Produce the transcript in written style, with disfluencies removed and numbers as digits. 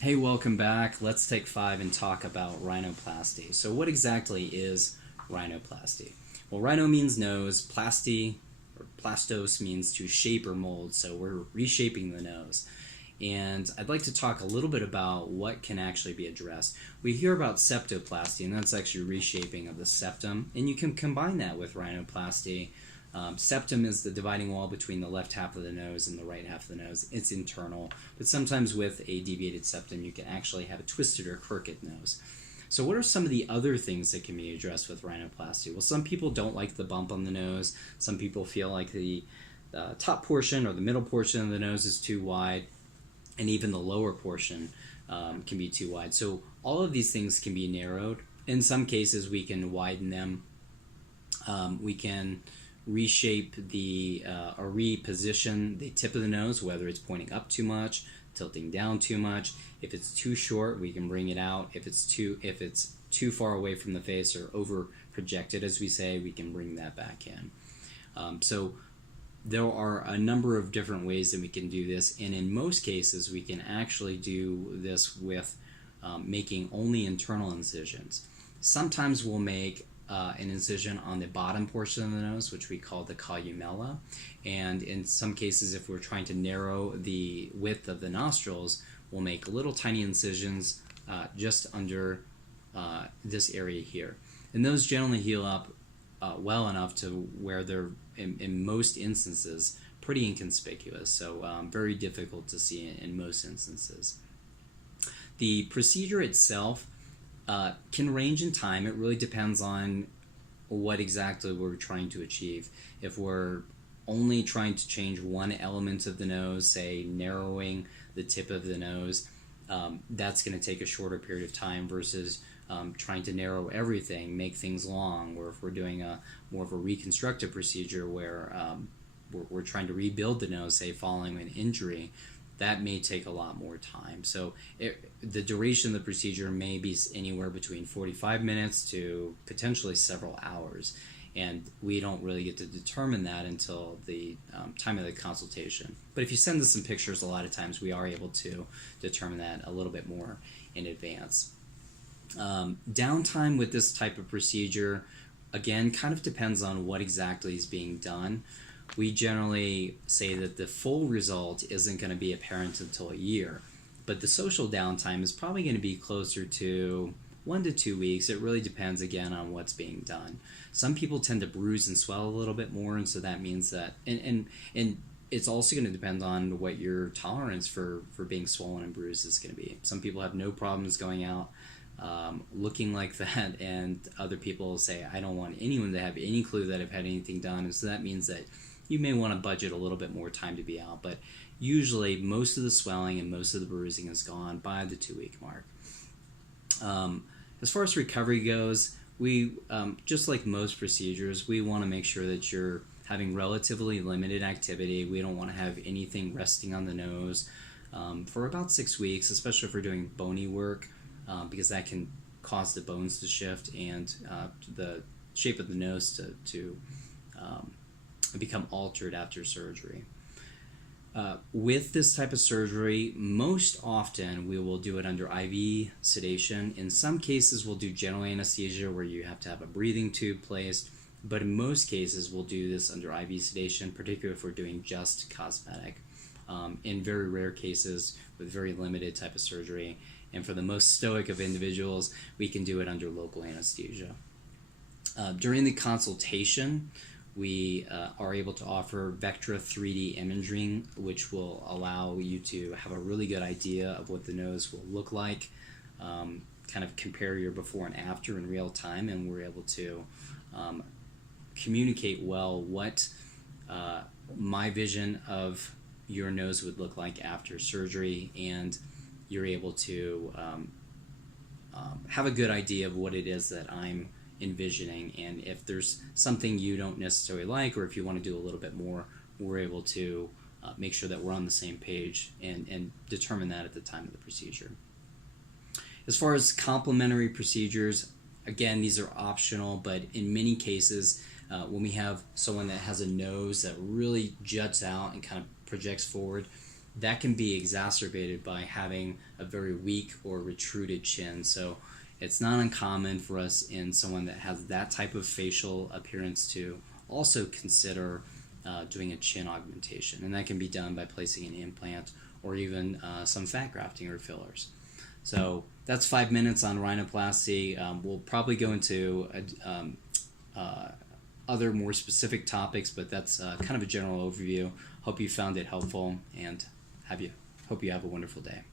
Hey, welcome back. Let's take 5 and talk about rhinoplasty. So, what exactly is rhinoplasty? Well, rhino means nose, plasty or plastos means to shape or mold, so we're reshaping the nose. And I'd like to talk a little bit about what can actually be addressed. We hear about septoplasty, and that's actually reshaping of the septum, and you can combine that with rhinoplasty. Septum is the dividing wall between the left half of the nose and the right half of the nose. It's internal, but sometimes with a deviated septum, you can actually have a twisted or crooked nose. So, what are some of the other things that can be addressed with rhinoplasty? Well, some people don't like the bump on the nose. Some people feel like the top portion or the middle portion of the nose is too wide, and even the lower portion can be too wide. So, all of these things can be narrowed. In some cases, we can widen them. We can reshape or reposition the tip of the nose, whether it's pointing up too much, tilting down too much. If it's too short, we can bring it out. If it's too far away from the face or over projected, as we say, we can bring that back in. So there are a number of different ways that we can do this, and in most cases, we can actually do this with making only internal incisions. Sometimes we'll make an incision on the bottom portion of the nose, which we call the columella. And in some cases, if we're trying to narrow the width of the nostrils, we'll make little tiny incisions just under this area here. And those generally heal up well enough to where they're, in most instances, pretty inconspicuous. So very difficult to see in most instances. The procedure itself can range in time. It really depends on what exactly we're trying to achieve. If we're only trying to change one element of the nose, say narrowing the tip of the nose, that's going to take a shorter period of time versus trying to narrow everything, make things long. Or if we're doing more of a reconstructive procedure where we're trying to rebuild the nose, say following an injury, that may take a lot more time. So the duration of the procedure may be anywhere between 45 minutes to potentially several hours. And we don't really get to determine that until the time of the consultation. But if you send us some pictures, a lot of times we are able to determine that a little bit more in advance. Downtime with this type of procedure, again, kind of depends on what exactly is being done. We generally say that the full result isn't going to be apparent until a year, but the social downtime is probably going to be closer to 1 to 2 weeks. It really depends, again, on what's being done. Some people tend to bruise and swell a little bit more, and so that means that, and it's also going to depend on what your tolerance for being swollen and bruised is going to be. Some people have no problems going out looking like that, and other people say, I don't want anyone to have any clue that I've had anything done, and so that means that you may want to budget a little bit more time to be out, but usually most of the swelling and most of the bruising is gone by the 2-week mark. As far as recovery goes, we just like most procedures, we want to make sure that you're having relatively limited activity. We don't want to have anything resting on the nose for about 6 weeks, especially if we're doing bony work, because that can cause the bones to shift and the shape of the nose to become altered after surgery. With this type of surgery, most often we will do it under IV sedation. In some cases, we'll do general anesthesia where you have to have a breathing tube placed, but in most cases, we'll do this under IV sedation, particularly if we're doing just cosmetic. In very rare cases, with very limited type of surgery, and for the most stoic of individuals, we can do it under local anesthesia. During the consultation, we are able to offer Vectra 3D imaging, which will allow you to have a really good idea of what the nose will look like, kind of compare your before and after in real time, and we're able to communicate well what my vision of your nose would look like after surgery, and you're able to have a good idea of what it is that I'm envisioning, and if there's something you don't necessarily like, or if you want to do a little bit more, we're able to make sure that we're on the same page and determine that at the time of the procedure. As far as complementary procedures, again, these are optional, but in many cases, when we have someone that has a nose that really juts out and kind of projects forward, that can be exacerbated by having a very weak or retruded chin. So it's not uncommon for us in someone that has that type of facial appearance to also consider doing a chin augmentation, and that can be done by placing an implant or even some fat grafting or fillers. So that's 5 minutes on rhinoplasty. We'll probably go into other more specific topics, but that's kind of a general overview. Hope you found it helpful, and hope you have a wonderful day.